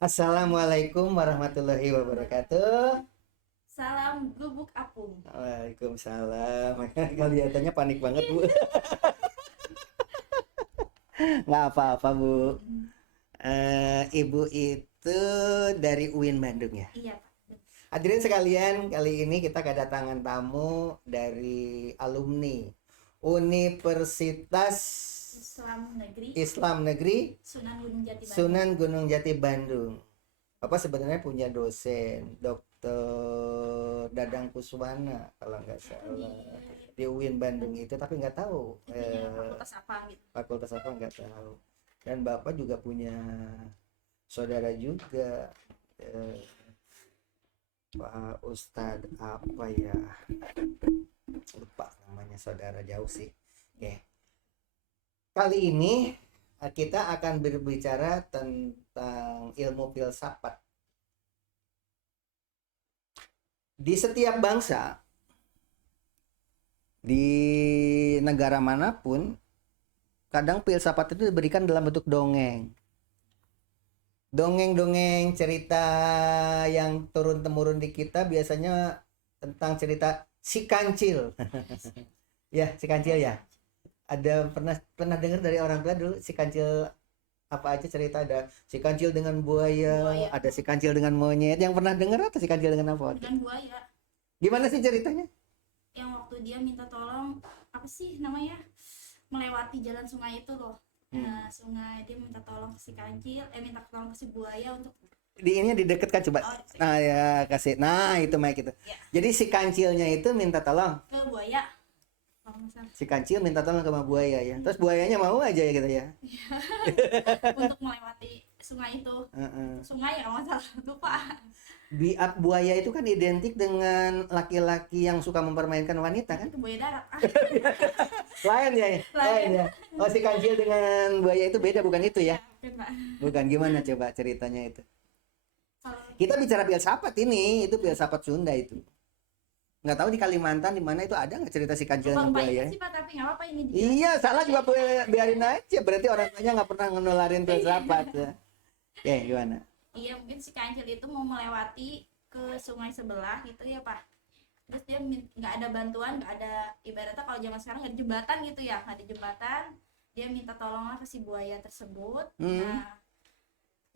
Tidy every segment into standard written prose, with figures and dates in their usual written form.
Assalamualaikum warahmatullahi wabarakatuh. Salam gubuk apung. Waalaikumsalam. Kelihatannya panik banget, Bu. Nggak apa-apa, Bu. Ibu itu dari UIN Bandung ya. Iya, Pak. Hadirin sekalian, kali ini kita kedatangan tamu dari alumni Universitas Islam Negeri Sunan Gunung Jati Bandung. Bapak sebenarnya punya dosen, Dr. Dadang Kuswana kalau nggak salah di UIN Bandung itu, tapi nggak tahu fakultas apa gitu. fakultas apa nggak tahu. Dan Bapak juga punya saudara juga, Pak Ustadz apa ya, lupa namanya, saudara jauh sih. Oke. Kali ini kita akan berbicara tentang ilmu filsafat. Di setiap bangsa, di negara manapun, kadang filsafat itu diberikan dalam bentuk dongeng. Dongeng-dongeng cerita yang turun-temurun di kita biasanya tentang cerita si kancil. Ya, si kancil ya. Ada pernah dengar dari orang tua dulu si kancil apa aja cerita, ada si kancil dengan buaya, ada si kancil dengan monyet. Yang pernah dengar atau si kancil dengan apa? Dengan buaya. Gimana sih ceritanya? Yang waktu dia minta tolong apa sih namanya? Melewati jalan sungai itu loh. Nah, sungai dia minta tolong ke si kancil, minta tolong ke si buaya untuk Di ini didekatkan coba. Nah ya kasih. Nah itu mic itu. Ya. Jadi si kancilnya itu minta tolong ke buaya. si kancil minta tolong ke buaya ya. Terus buayanya mau aja ya gitu ya. Untuk melewati sungai itu. Sungai ya nggak salah, lupa. Buaya itu kan identik dengan laki-laki yang suka mempermainkan wanita kan? Itu buaya darat. Lain ya. Lain ya. Oh, si kancil dengan buaya itu beda, bukan itu ya? Bukan. Gimana coba ceritanya itu? Kita bicara filsafat ini, itu filsafat Sunda itu. Nggak tahu di Kalimantan di mana itu ada nggak cerita si kancil dengan buaya? Sih, Pak, tapi nggak apa-apa ini. Iya, salah juga biarin aja. Berarti orang tuanya nggak pernah ngenularin filsafat ya. Oke, gimana? Iya, mungkin si kancil itu mau melewati ke sungai sebelah gitu ya, Pak. Terus dia nggak ada bantuan, nggak ada, ibaratnya kalau zaman sekarang nggak ada jembatan gitu ya, nggak ada jembatan. Dia minta tolonglah ke si buaya tersebut. Nah,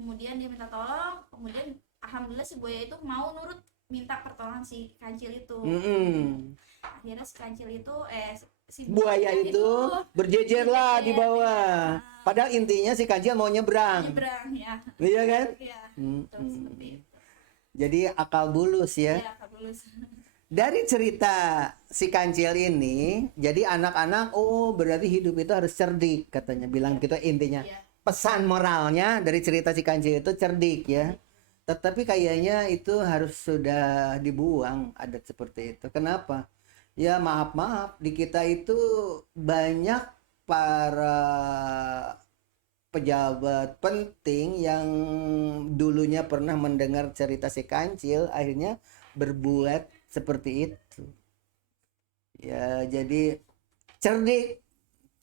kemudian dia minta tolong, kemudian alhamdulillah si buaya itu mau nurut minta pertolongan si kancil itu. Akhirnya si kancil itu si buaya itu berjejer lah di bawah. Padahal intinya si kancil mau nyebrang ya. Iya kan? Iya. Seperti itu. Jadi akal bulus ya. Iya, akal bulus. Dari cerita si kancil ini, jadi anak-anak, oh berarti hidup itu harus cerdik katanya, bilang gitu intinya. Pesan moralnya dari cerita si kancil itu cerdik ya. Tetapi kayaknya itu harus sudah dibuang adat seperti itu. Kenapa? Ya maaf di kita itu banyak para pejabat penting yang dulunya pernah mendengar cerita si kancil, akhirnya berbuat seperti itu. Ya jadi cerdik,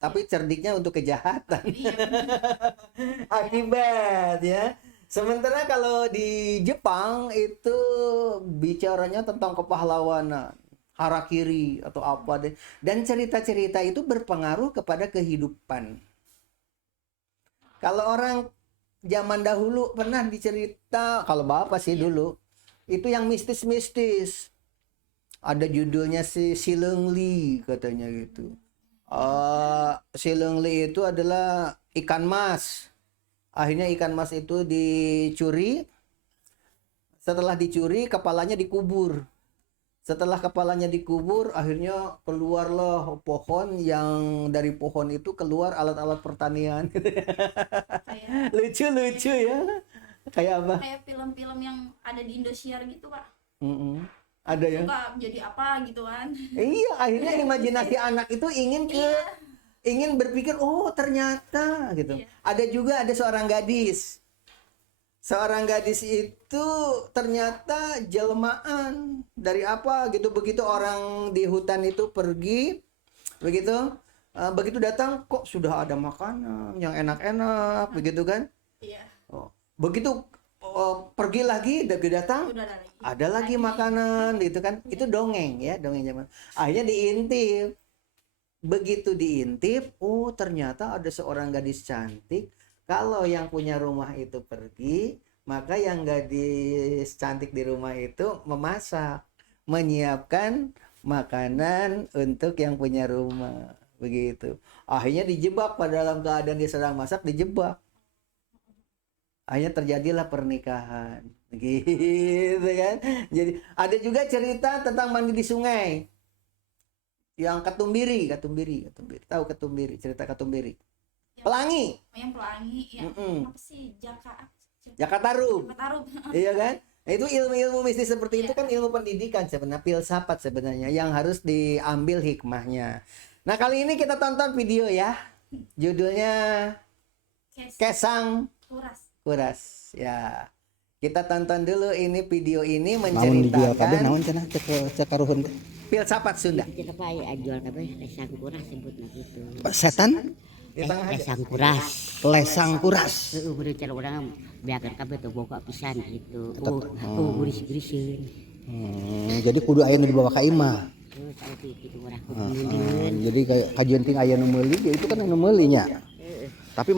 tapi cerdiknya untuk kejahatan. Akibat ya. Sementara kalau di Jepang itu bicaranya tentang kepahlawanan, harakiri atau apa deh. Dan cerita-cerita itu berpengaruh kepada kehidupan. Kalau orang zaman dahulu pernah dicerita, kalau Bapak sih dulu, itu yang mistis-mistis. Ada judulnya si Silengli katanya gitu. Silengli itu adalah ikan mas. Akhirnya ikan mas itu dicuri. Setelah dicuri, kepalanya dikubur. Setelah kepalanya dikubur, akhirnya keluarlah pohon, yang dari pohon itu keluar alat-alat pertanian. Lucu-lucu ya. Kayak apa? Kayak film-film yang ada di Indosiar gitu, Pak. Ada ya. Suka jadi apa gitu kan. Iya, akhirnya imajinasi anak itu ingin berpikir, oh ternyata gitu. Ada juga seorang gadis. Seorang gadis itu ternyata jelmaan dari apa gitu. Begitu orang di hutan itu pergi, begitu datang kok sudah ada makanan yang enak-enak begitu kan. Iya. Begitu pergi lagi, datang, udah ada lagi makanan gitu kan. Itu dongeng ya, dongeng zaman. Akhirnya diintip. Begitu diintip, oh ternyata ada seorang gadis cantik. Kalau yang punya rumah itu pergi, maka yang gadis cantik di rumah itu memasak, menyiapkan makanan untuk yang punya rumah. Begitu. Akhirnya dijebak pada dalam keadaan dia sedang masak, dijebak. Akhirnya terjadilah pernikahan. Gitu kan. Jadi ada juga cerita tentang mandi di sungai. Yang Katumbiri. Tahu Katumbiri, cerita Katumbiri. Pelangi. yang pelangi ya. Apa sih Jakataru. Iya kan? Nah, itu ilmu-ilmu mistis seperti itu kan ilmu pendidikan sebenarnya, filsafat sebenarnya yang harus diambil hikmahnya. Nah, kali ini kita tonton video ya. Judulnya Kesang Kuras. Ya. Kita tonton dulu ini video ini menceritakan naon cenah cek karuhun teh. Filsafat Sunda. Kita pakai jual kabeh lesang kuras sebutna gitu. Setan Di tengah aja. Lesang kuras. lesang kuras. Heeh beureun cara urang beakeun kabeh teu boga pisan gitu. Guris-guriseun. Jadi kudu aya nu dibawa ka imah. Terus aya kitu urang kudu. Jadi kayak kajian ting aya nu meuli ya itu kan anu meuli nya. Tapi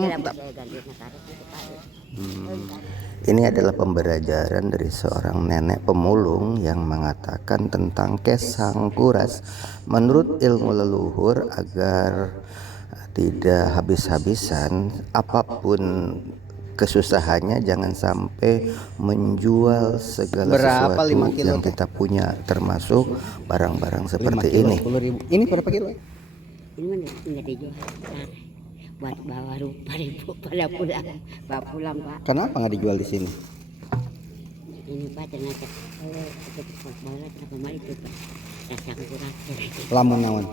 ini adalah pembelajaran dari seorang nenek pemulung yang mengatakan tentang kesang kuras. Menurut ilmu leluhur, agar tidak habis-habisan apapun kesusahannya, jangan sampai menjual segala Berapa, sesuatu 5 kilo yang kita punya, termasuk barang-barang seperti ini. 10.000. Ini berapa kilo? Ini mah enggak dijual. Buat bawa Rp5.000 pada pulang Pak. Kenapa nggak dijual di sini? Ini Pak ternyata ikut bawa kemarin itu Pak. Lesang kuras. Lamun naon?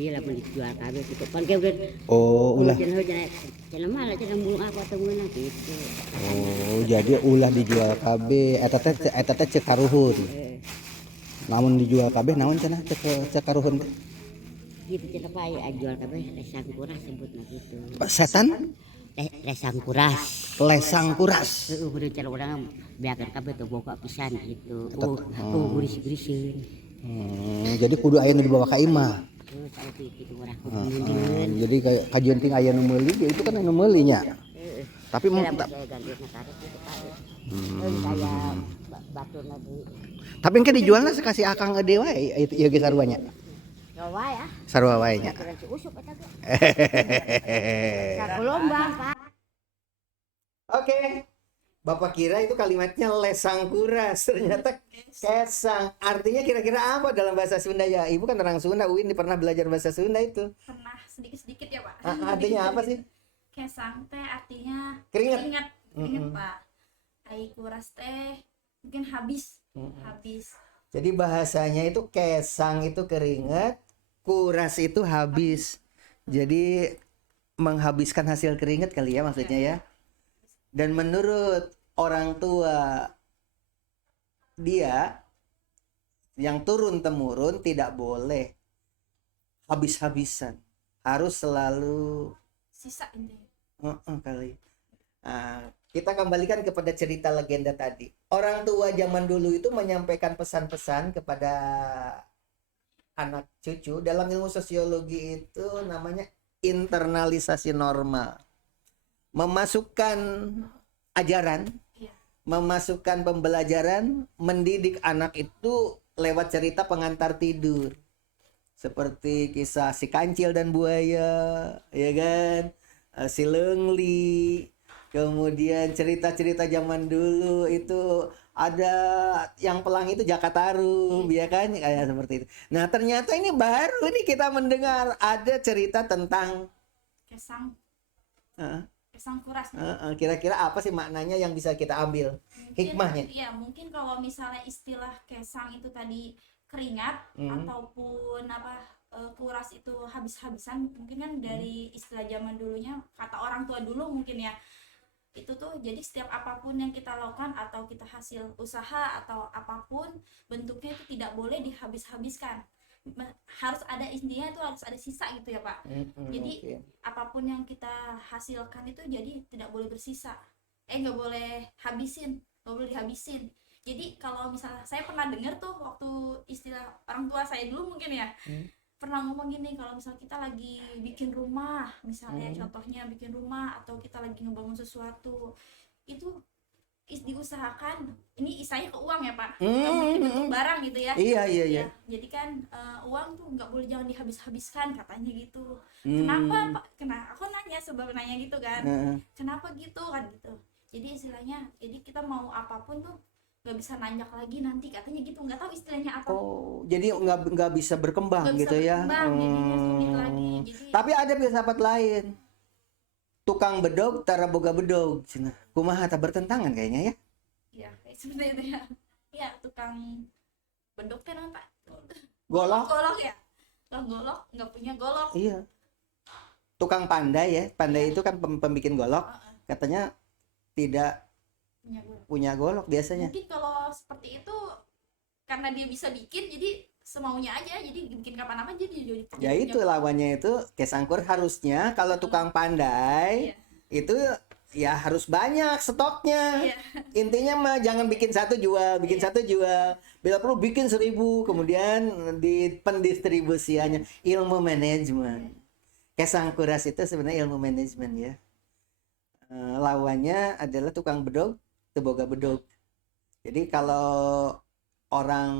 Dia lah dijual kabeh gitu. Pan ge udah Oh, ulah. Cenah mah cenah mulung aku atuh meunang gitu. Oh, jadi ulah dijual kabeh eta teh cek karuhun. Namun dijual kabeh naon cenah cek karuhun teh? Gitu cenah pae jual kabeh lesang kuras sebutna gitu. Setan Lesang kuras. lesang kuras. Heeh beureun cara urang beakeun kabeh teu boga pisan gitu. Guris-guriseun. Jadi kudu aya nu dibawa ka imah. Terus aya kitu urang kudu. Jadi kayak kajian ting aya nu meuli ya itu kan anu meuli nya. Tapi tapi engke dijualna sakasih akang gede wae ieu ge sarua nya. Sarua wae nya. Oke. Bapak kira itu kalimatnya lesang kuras, ternyata kesang. Artinya kira-kira apa dalam bahasa Sunda ya? Ibu kan orang Sunda, Uin pernah belajar bahasa Sunda itu. Pernah sedikit-sedikit ya Pak. Artinya apa sih? Kesang teh artinya Keringat. Pak. Ai kuras teh mungkin habis. Jadi bahasanya itu kesang itu keringat, kuras itu habis. Jadi menghabiskan hasil keringat kali ya maksudnya ya. Dan menurut orang tua dia yang turun temurun tidak boleh habis-habisan, harus selalu Sisa intinya. kali. Nah, kita kembalikan kepada cerita legenda tadi. Orang tua zaman dulu itu menyampaikan pesan-pesan kepada anak cucu. Dalam ilmu sosiologi itu namanya internalisasi norma. Memasukkan ajaran, memasukkan pembelajaran, mendidik anak itu lewat cerita pengantar tidur. Seperti kisah si kancil dan buaya, ya kan? Si Leungli. Kemudian cerita-cerita zaman dulu itu ada yang pelangi itu Jakataru, ya kan? Kayak seperti itu. Nah, ternyata ini baru nih kita mendengar ada cerita tentang Kesang kuras. Kira-kira apa sih maknanya yang bisa kita ambil? Hikmahnya? Iya, mungkin kalau misalnya istilah kesang itu tadi keringat ataupun kuras itu habis-habisan, mungkin kan dari istilah zaman dulunya, kata orang tua dulu mungkin ya, itu tuh jadi setiap apapun yang kita lakukan atau kita hasil usaha atau apapun bentuknya itu tidak boleh dihabis-habiskan, harus ada, intinya itu harus ada sisa gitu ya Pak. Jadi apapun yang kita hasilkan itu jadi tidak boleh bersisa, nggak boleh habisin nggak boleh dihabisin. Jadi kalau misalnya saya pernah dengar tuh waktu istilah orang tua saya dulu mungkin ya, pernah ngomong gini, kalau misalnya kita lagi bikin rumah, misalnya contohnya bikin rumah atau kita lagi ngebangun sesuatu, itu diusahakan, ini istilahnya ke uang ya Pak, bentuk barang gitu ya. Iya. Ya, jadi kan uang tuh nggak boleh, jangan dihabis-habiskan katanya gitu. Kenapa Pak? Aku nanya, sebab nanya gitu kan, kenapa gitu kan gitu. Jadi istilahnya, jadi kita mau apapun tuh nggak bisa nanjak lagi nanti katanya gitu, nggak tahu istilahnya apa. Oh, jadi nggak bisa berkembang Nggak bisa gitu ya. berkembang, jadinya sulit lagi. Jadi Tapi ada filsafat lain. Tukang bedog tara boga bedog. Cenah. Kumaha tak bertentangan kayaknya ya. ya kayak seperti itu ya. Ya tukang bedok kan apa? Golok. Golok ya. Tukang golok nggak punya golok. Iya. Tukang pandai ya. Pandai itu kan pembikin golok. Katanya tidak Punya golok. punya golok biasanya. Mungkin kalau seperti itu karena dia bisa bikin, jadi semaunya aja, jadi bikin kapan apa jadi Ya itu lawannya itu kesangkur, harusnya kalau tukang pandai itu ya harus banyak stoknya. Iya. Intinya mah jangan bikin satu jual, bikin satu jual. Bila perlu bikin 1000, kemudian di pendistribusiannya. Ilmu manajemen. Kesangkuras itu sebenarnya ilmu manajemen ya. Lawannya adalah tukang bedog, teboga bedog. Jadi kalau orang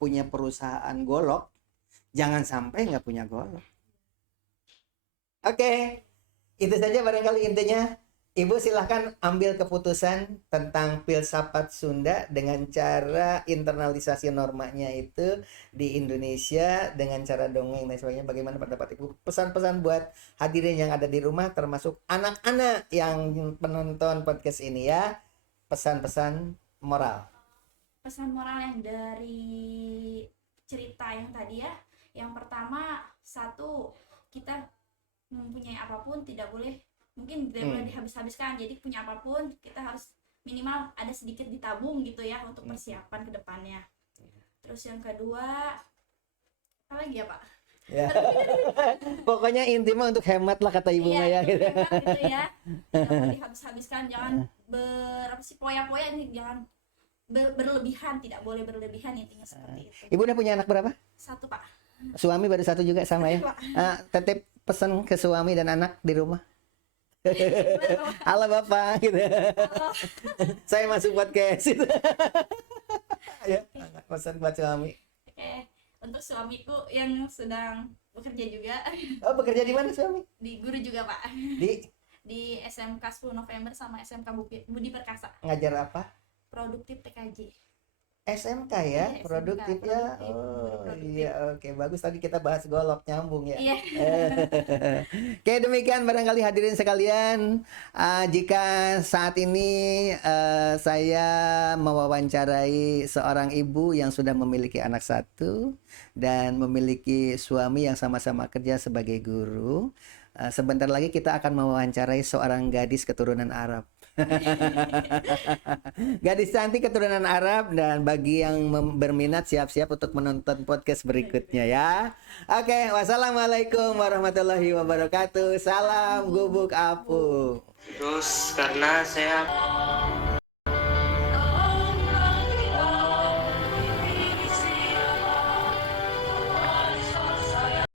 punya perusahaan golok, jangan sampai nggak punya golok. Oke, itu saja barangkali intinya. Ibu silahkan ambil keputusan tentang filsafat Sunda dengan cara internalisasi normanya itu di Indonesia dengan cara dongeng dan sebagainya. Bagaimana pendapat Ibu? Pesan-pesan buat hadirin yang ada di rumah, termasuk anak-anak yang penonton podcast ini ya. Pesan-pesan moral. Pesan moral yang dari cerita yang tadi ya, yang pertama, satu, kita mempunyai apapun tidak boleh, mungkin tidak boleh dihabis-habiskan. Jadi punya apapun kita harus minimal ada sedikit ditabung gitu ya untuk persiapan ke depannya. Terus yang kedua, apa lagi ya Pak? Ya. Pokoknya inti mah untuk hemat lah kata Ibu Maya gitu. Hemat gitu ya. Jangan dihabis-habiskan, jangan poya-poya ini, jangan berlebihan, tidak boleh berlebihan, intinya seperti itu. Ibu udah punya anak berapa? Satu Pak. Suami baru satu juga sama ya. Titip pesan ke suami dan anak di rumah. Halo Bapak gitu. Saya masuk podcast itu. Ya, pesan buat suami. Oke, untuk suamiku yang sedang bekerja juga. Oh, bekerja di mana suami? Di guru juga Pak. Di SMK 10 November sama SMK Budi Perkasa. Ngajar apa? Produktif TKJ. SMK ya, Iya, produktif SMK, ya. produktif. Oh Produktif. iya, oke, bagus. Tadi kita bahas golok, nyambung ya. Iya. Oke, demikian barangkali hadirin sekalian. Jika saat ini saya mewawancarai seorang ibu yang sudah memiliki anak satu dan memiliki suami yang sama-sama kerja sebagai guru. Sebentar lagi kita akan mewawancarai seorang gadis keturunan Arab. Gadis cantik keturunan Arab, dan bagi yang berminat siap-siap untuk menonton podcast berikutnya ya. Oke, wassalamualaikum warahmatullahi wabarakatuh. Salam gubuk apung. Terus karena saya